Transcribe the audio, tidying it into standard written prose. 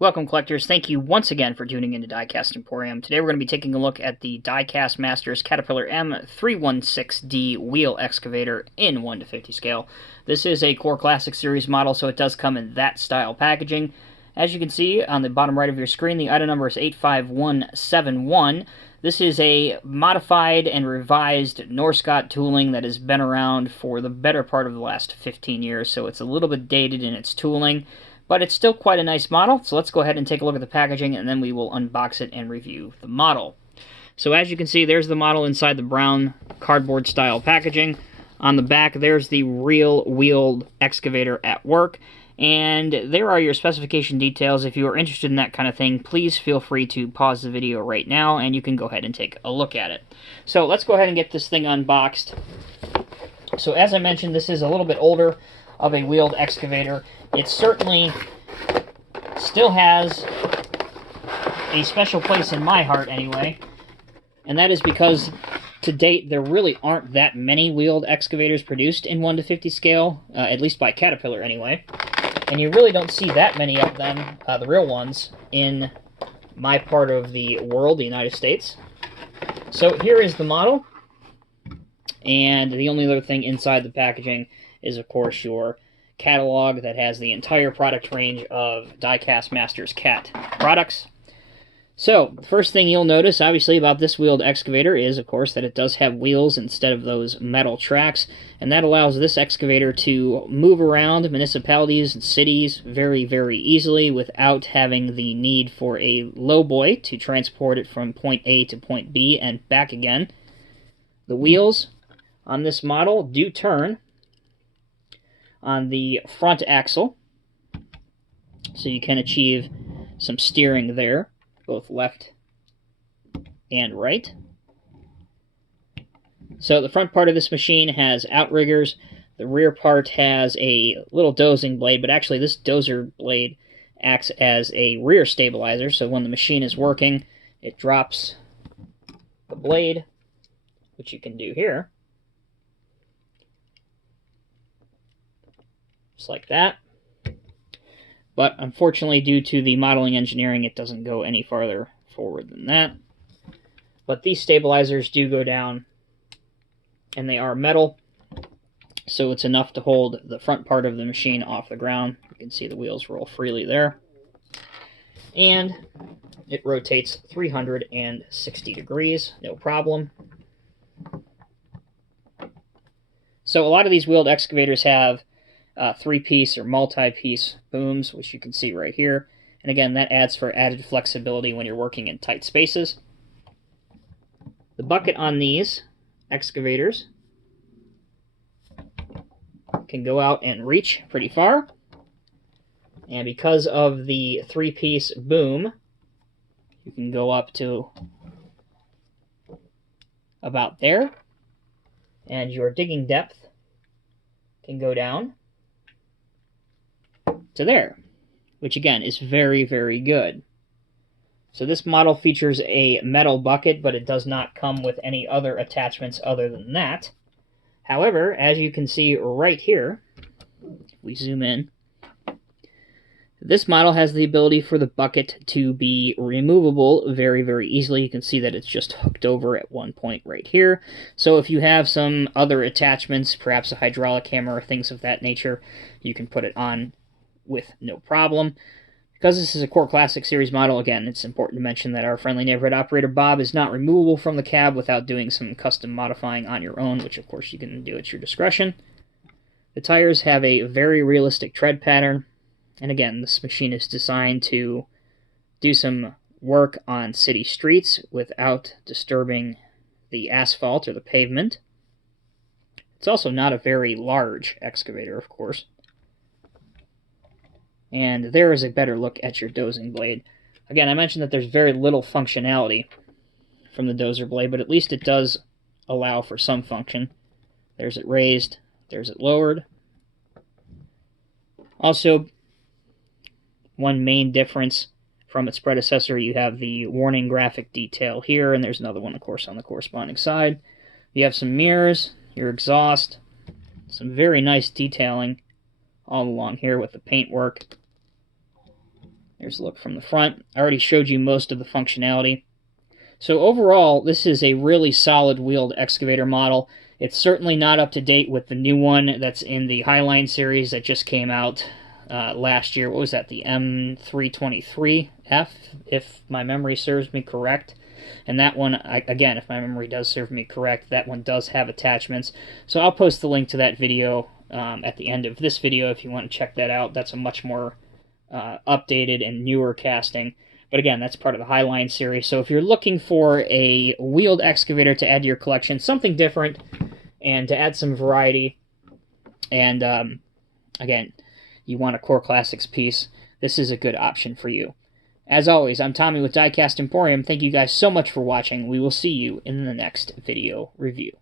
Welcome, collectors. Thank you once again for tuning into Diecast Emporium. Today we're going to be taking a look at the Diecast Masters Caterpillar M316D wheel excavator in 1:50 scale. This is a Core Classic Series model, so it does come in that style packaging. As you can see on the bottom right of your screen, the item number is 85171. This is a modified and revised Norscot tooling that has been around for the better part of the last 15 years, so it's a little bit dated in its tooling. But it's still quite a nice model, so let's go ahead and take a look at the packaging, and then we will unbox it and review the model. So as you can see, there's the model inside the brown cardboard-style packaging. On the back, there's the real wheeled excavator at work, and there are your specification details. If you are interested in that kind of thing, please feel free to pause the video right now, and you can go ahead and take a look at it. So let's go ahead and get this thing unboxed. So as I mentioned, this is a little bit older of a wheeled excavator. It certainly still has a special place in my heart anyway, and that is because to date there really aren't that many wheeled excavators produced in 1:50 scale, at least by Caterpillar anyway, and you really don't see that many of them, the real ones, in my part of the world, the United States. So here is the model, and the only other thing inside the packaging is, of course, your catalog that has the entire product range of Diecast Masters Cat products. So, the first thing you'll notice, obviously, about this wheeled excavator is, of course, that it does have wheels instead of those metal tracks, and that allows this excavator to move around municipalities and cities very, very easily without having the need for a lowboy to transport it from point A to point B and back again. The wheels on this model do turn on the front axle, so you can achieve some steering there, both left and right. So the front part of this machine has outriggers. The rear part has a little dozing blade, but actually this dozer blade acts as a rear stabilizer, so when the machine is working, it drops the blade, which you can do here, just like that. But unfortunately, due to the modeling engineering, it doesn't go any farther forward than that. But these stabilizers do go down, and they are metal, so it's enough to hold the front part of the machine off the ground. You can see the wheels roll freely there. And it rotates 360 degrees, no problem. So a lot of these wheeled excavators have three-piece or multi-piece booms, which you can see right here. And again, that adds for added flexibility when you're working in tight spaces. The bucket on these excavators can go out and reach pretty far. And because of the three-piece boom, you can go up to about there. And your digging depth can go down to there, which again is very, very good. So this model features a metal bucket, but it does not come with any other attachments other than that. However, as you can see right here, if we zoom in, this model has the ability for the bucket to be removable very, very easily. You can see that it's just hooked over at one point right here. So if you have some other attachments, perhaps a hydraulic hammer or things of that nature, you can put it on with no problem. Because this is a Core Classic Series model, again, it's important to mention that our friendly neighborhood operator Bob is not removable from the cab without doing some custom modifying on your own, which of course you can do at your discretion. The tires have a very realistic tread pattern, and again, this machine is designed to do some work on city streets without disturbing the asphalt or the pavement. It's also not a very large excavator, of course. And there is a better look at your dozing blade. Again, I mentioned that there's very little functionality from the dozer blade, but at least it does allow for some function. There's it raised, there's it lowered. Also, one main difference from its predecessor, you have the warning graphic detail here, and there's another one, of course, on the corresponding side. You have some mirrors, your exhaust, some very nice detailing all along here with the paintwork. Here's a look from the front. I already showed you most of the functionality. So overall, this is a really solid wheeled excavator model. It's certainly not up to date with the new one that's in the Highline series that just came out last year. What was that? The M316F, if my memory serves me correct. And that one, again, if my memory does serve me correct, that one does have attachments. So I'll post the link to that video at the end of this video if you want to check that out. That's a much more updated and newer casting. But again, that's part of the Highline series. So if you're looking for a wheeled excavator to add to your collection, something different, and to add some variety, and again, you want a Core Classics piece, this is a good option for you. As always, I'm Tommy with Diecast Emporium. Thank you guys so much for watching. We will see you in the next video review.